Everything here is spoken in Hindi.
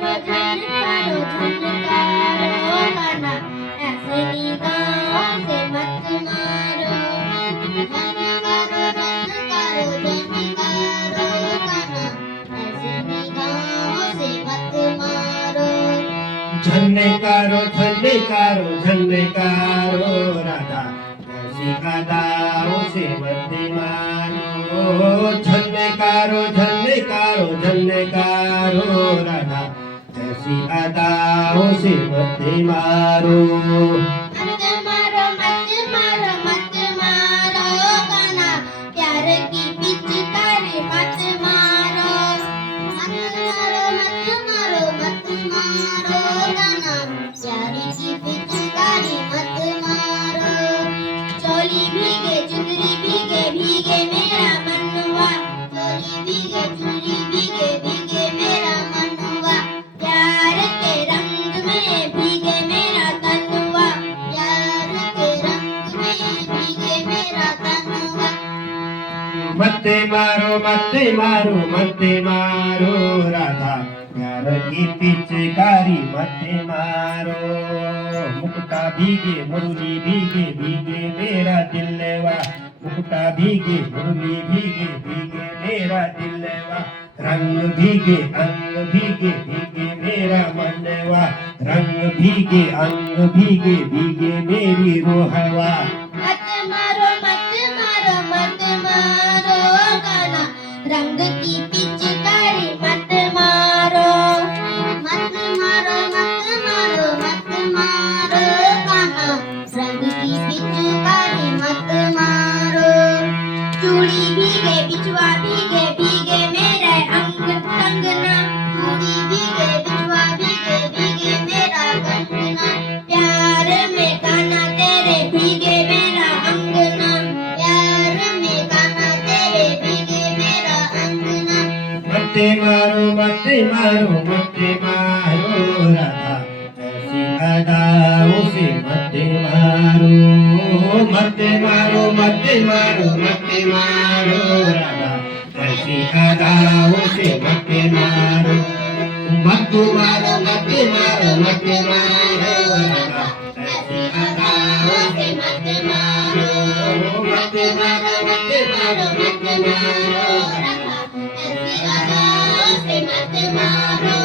कान्हा ऐसे निगाहों से मत मारो झन्नेकारो झन्नेकारो झन्नेकारो राधा ऐसी अदाओं से मत मारो झन्नेकारो झन्नेकारो झन्नेकारो राधा ऐसी अदाओं से मत मारो मत मारो मत मारो मत मारो कान्हा प्यार की पिचकारी मत मारो मत मारो मत मारो मत मारो कान्हा प्यार की पिचकारी मत मारो चोली भीगे चुनरी भीगे भीगे मेरा मनवा चोली भीगे चुनरी भीगे भीगे मेरा मनवा प्यार के रंग में भीगे मेरा तनुआ प्यार के रंग में भीगे मेरा तनुआ मत मारो मत मारो मत मारो राधा प्यार की पिचकारी मत मारो मुक्ता भीगे मुरली भीगे भीगे मेरा दिलवा मुक्ता भीगे मुरली भीगे भीगे मेरा दिलवा रंग भीगे अंग भीगे भीगे मेरा मनवा रंग भीगे अंग भीगे भीगे मेरी रोहवा मत मारो मत मारो मत मारो कान्हा रंग की पिचकारी मत मारो मत मारो मत मारो मत मारो कान्हा रंग की पिचकारी मत मारो चूड़ी भीगे बिछुआ भीगे भीगे मेरे अंग कंगना चूड़ी भीगे बिछुआ भीगे भीगे मेरा कंगना प्यार में कान्हा तेरे भीगे मेरा अंगना प्यार में कान्हा तेरे भीगे मेरा अंगना मत मारो मत मारो मत मारो राधा ऐसी अदाओं से मत मारो मत मारो मत मारो मत मारो राधा ऐसी अदाओं से मत मारो मत मारो मत मारो मत मारो राधा ऐसी अदाओं से मत मारो मत मारो मत मारो मत मारो ऐसी अदाओं से मत मारो